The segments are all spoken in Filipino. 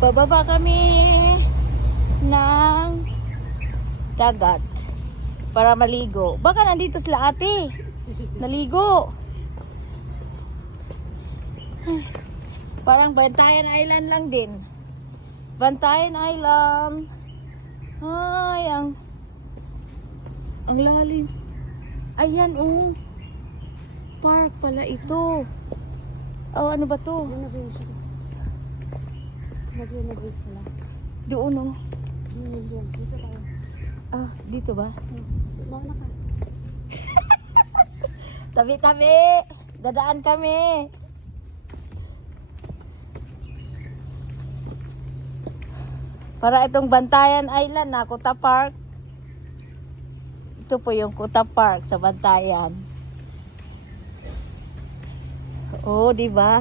Bababa kami ng dagat para maligo. Baka nandito sila ate. Naligo. Parang Bantayan Island lang din. Bantayan Island. Ay, ang lalim. Ayan, oh. Park pala ito. Oh, ano ba to? Nag-renovate sila. Doon, oh. Dito tayo. Ah, dito ba? Mauna ka. Tabi-tabi. Dadaan kami. Para itong Bantayan Island na Kuta Park. Ito po yung Kuta Park sa Bantayan. Oh, di ba?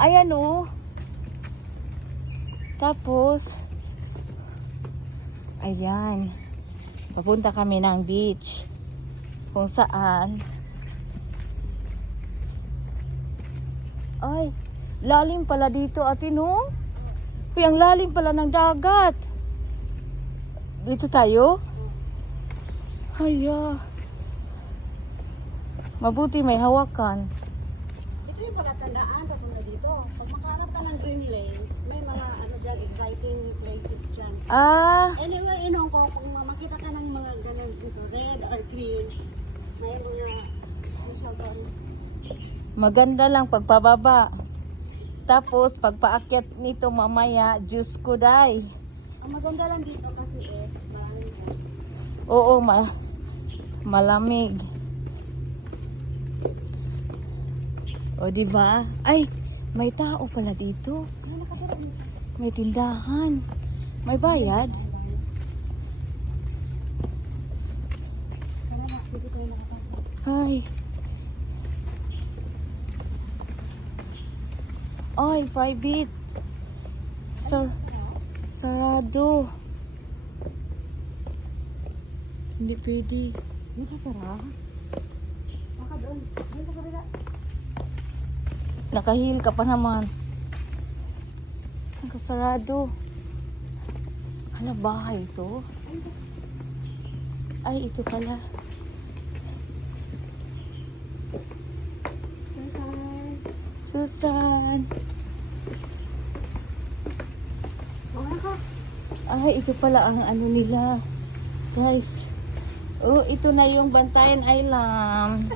Ayan oh. Tapos ayan. Papunta kami ng beach. Kung saan ay, lalim pala dito ate no? Uy, ang lalim pala ng dagat. Dito tayo? Haya. Mabuti may hawakan. Ito yung palatandaan papunta dito. Pag makaharap ka ng Green Lanes, may mga ano dyan, exciting places dyan. Ah, Anyway, in Hong Kong, kung makita ka ng mga ganun dito, red or green, may mga special tourist. maganda lang pagpababa. Tapos pagpaakyat nito mamaya, Diyos ko day. Ang maganda lang dito kasi is, marami ka. Oo, malamig. O di ba? Ay, may tao pala dito. Ano nakatira dito? May tindahan. May bayad. Sana na, dito tayo nakapasok. Ay. Ay, private. Sarado. Hindi pwede. Hindi ka sara? Baka doon. Doon sa kabila. Nakahil ka pa naman. Nakasarado. Hala, bahay ito. Ay, ito pala. Susan. Susan. Mauna ka. Ay, ito pala ang ano nila. Guys. Oh, ito na yung Bantayan Island.